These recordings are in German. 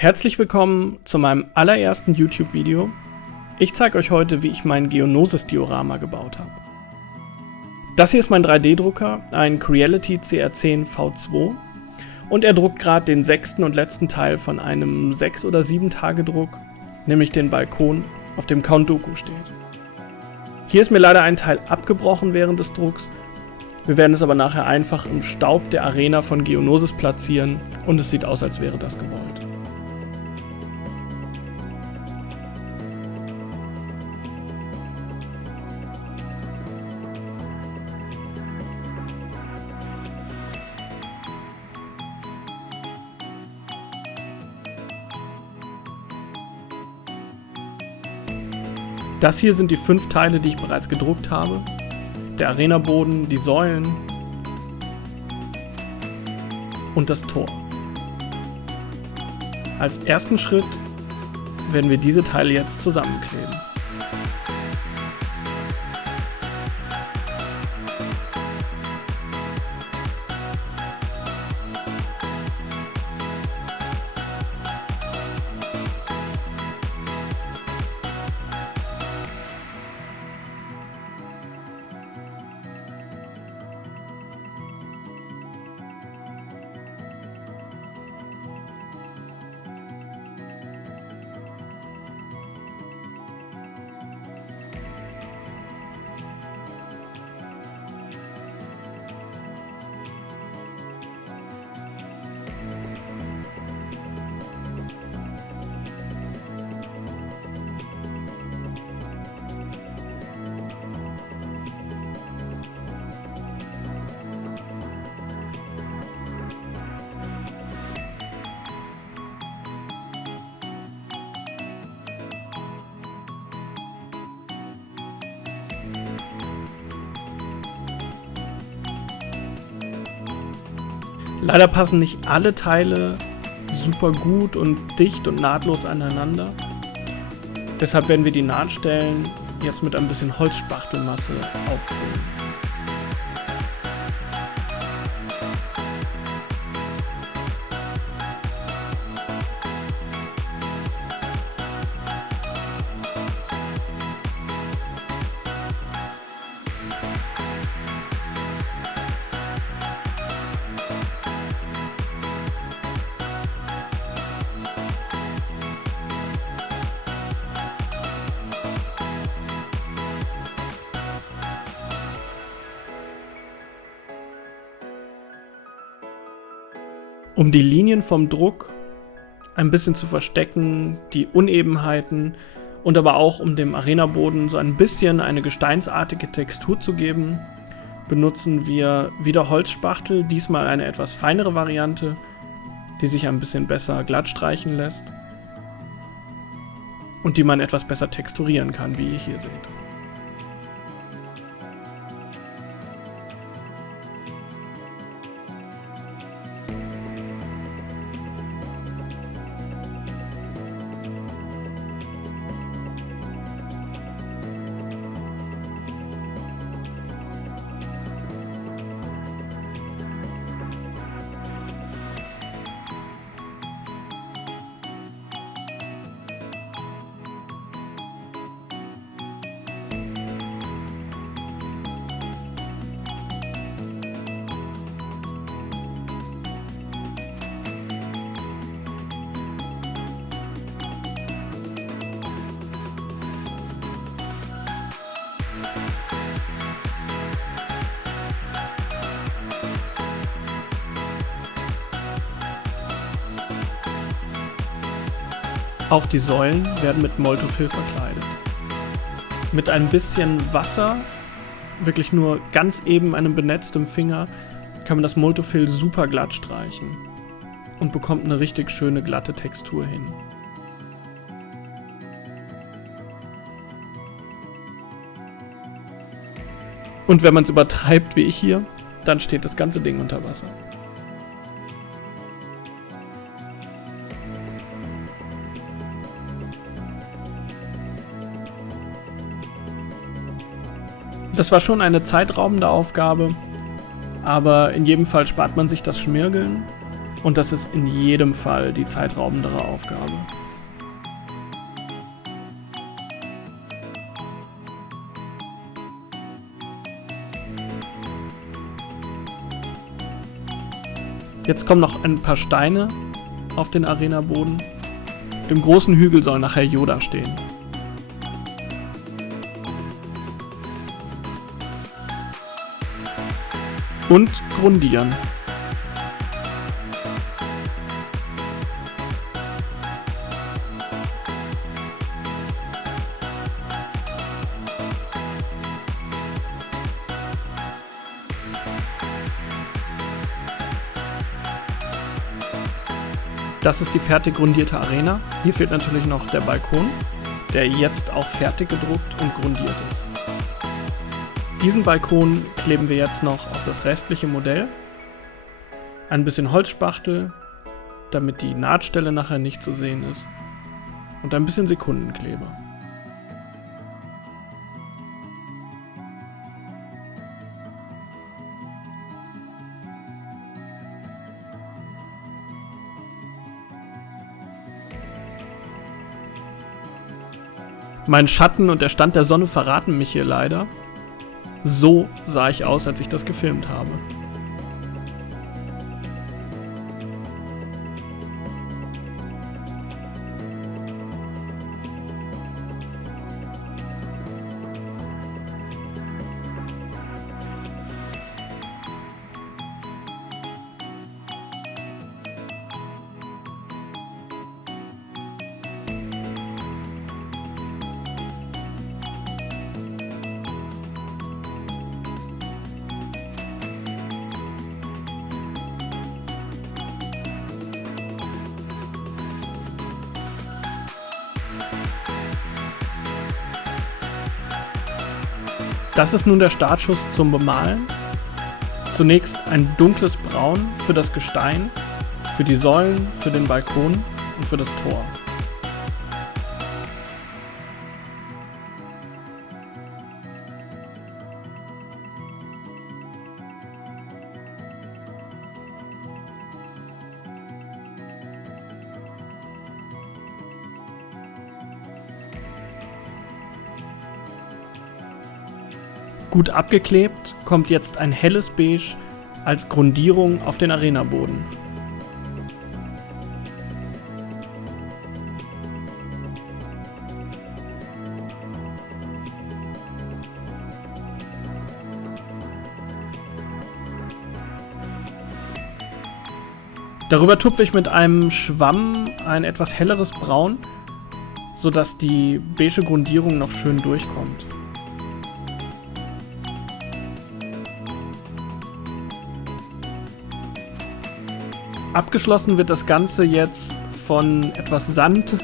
Herzlich willkommen zu meinem allerersten YouTube-Video. Ich zeige euch heute, wie ich mein Geonosis-Diorama gebaut habe. Das hier ist mein 3D-Drucker, ein Creality CR10 V2, und er druckt gerade den 6. und letzten Teil von einem 6- oder 7-Tage-Druck, nämlich den Balkon, auf dem Count Dooku steht. Hier ist mir leider ein Teil abgebrochen während des Drucks. Wir werden es aber nachher einfach im Staub der Arena von Geonosis platzieren und es sieht aus, als wäre das gewollt. Das hier sind die 5 Teile, die ich bereits gedruckt habe. Der Arenaboden, die Säulen und das Tor. Als ersten Schritt werden wir diese Teile jetzt zusammenkleben. Leider passen nicht alle Teile super gut und dicht und nahtlos aneinander. Deshalb werden wir die Nahtstellen jetzt mit ein bisschen Holzspachtelmasse auffüllen. Um die Linien vom Druck ein bisschen zu verstecken, die Unebenheiten und aber auch um dem Arenaboden so ein bisschen eine gesteinsartige Textur zu geben, benutzen wir wieder Holzspachtel, diesmal eine etwas feinere Variante, die sich ein bisschen besser glatt streichen lässt und die man etwas besser texturieren kann, wie ihr hier seht. Auch die Säulen werden mit Moltofill verkleidet. Mit ein bisschen Wasser, wirklich nur ganz eben einem benetztem Finger, kann man das Moltofill super glatt streichen und bekommt eine richtig schöne glatte Textur hin. Und wenn man es übertreibt wie ich hier, dann steht das ganze Ding unter Wasser. Das war schon eine zeitraubende Aufgabe, aber in jedem Fall spart man sich das Schmirgeln und das ist in jedem Fall die zeitraubendere Aufgabe. Jetzt kommen noch ein paar Steine auf den Arena-Boden. Auf dem großen Hügel soll nachher Yoda stehen. Und grundieren. Das ist die fertig grundierte Arena. Hier fehlt natürlich noch der Balkon, der jetzt auch fertig gedruckt und grundiert ist. Diesen Balkon kleben wir jetzt noch auf das restliche Modell. Ein bisschen Holzspachtel, damit die Nahtstelle nachher nicht zu sehen ist. Und ein bisschen Sekundenkleber. Mein Schatten und der Stand der Sonne verraten mich hier leider. So sah ich aus, als ich das gefilmt habe. Das ist nun der Startschuss zum Bemalen. Zunächst ein dunkles Braun für das Gestein, für die Säulen, für den Balkon und für das Tor. Gut abgeklebt kommt jetzt ein helles Beige als Grundierung auf den Arenaboden. Darüber tupfe ich mit einem Schwamm ein etwas helleres Braun, sodass die beige Grundierung noch schön durchkommt. Abgeschlossen wird das Ganze jetzt von etwas Sand,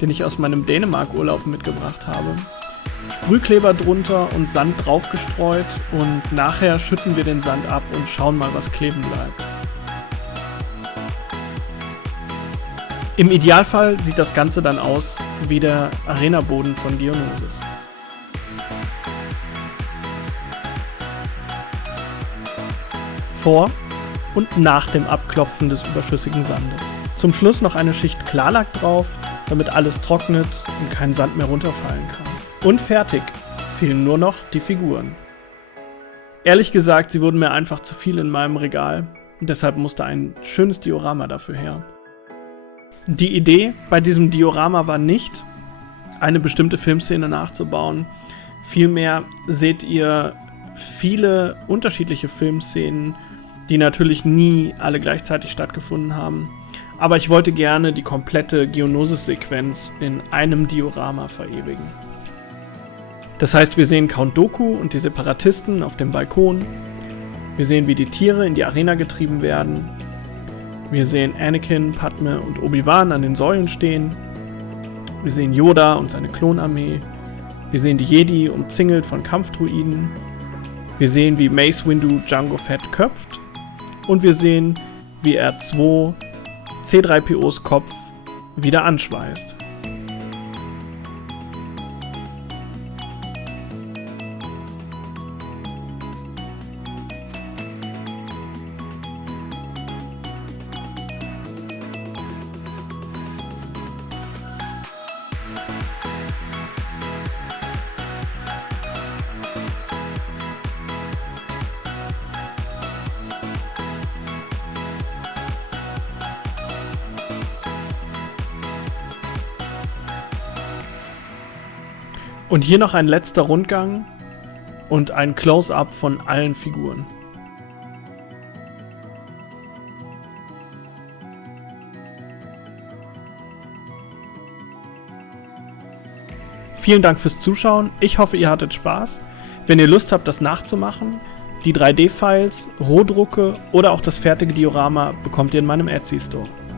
den ich aus meinem Dänemark-Urlaub mitgebracht habe. Sprühkleber drunter und Sand draufgestreut und nachher schütten wir den Sand ab und schauen mal, was kleben bleibt. Im Idealfall sieht das Ganze dann aus wie der Arenaboden von Geonosis. Vor und nach dem Abklopfen des überschüssigen Sandes. Zum Schluss noch eine Schicht Klarlack drauf, damit alles trocknet und kein Sand mehr runterfallen kann. Und fertig, fehlen nur noch die Figuren. Ehrlich gesagt, sie wurden mir einfach zu viel in meinem Regal und deshalb musste ein schönes Diorama dafür her. Die Idee bei diesem Diorama war nicht, eine bestimmte Filmszene nachzubauen. Vielmehr seht ihr viele unterschiedliche Filmszenen, die natürlich nie alle gleichzeitig stattgefunden haben. Aber ich wollte gerne die komplette Geonosis-Sequenz in einem Diorama verewigen. Das heißt, wir sehen Count Dooku und die Separatisten auf dem Balkon. Wir sehen, wie die Tiere in die Arena getrieben werden. Wir sehen Anakin, Padme und Obi-Wan an den Säulen stehen. Wir sehen Yoda und seine Klonarmee. Wir sehen die Jedi umzingelt von Kampfdruiden. Wir sehen, wie Mace Windu Jango Fett köpft. Und wir sehen, wie R2 C-3POs Kopf wieder anschweißt. Und hier noch ein letzter Rundgang und ein Close-up von allen Figuren. Vielen Dank fürs Zuschauen, ich hoffe, ihr hattet Spaß. Wenn ihr Lust habt, das nachzumachen, die 3D-Files, Rohdrucke oder auch das fertige Diorama bekommt ihr in meinem Etsy-Store.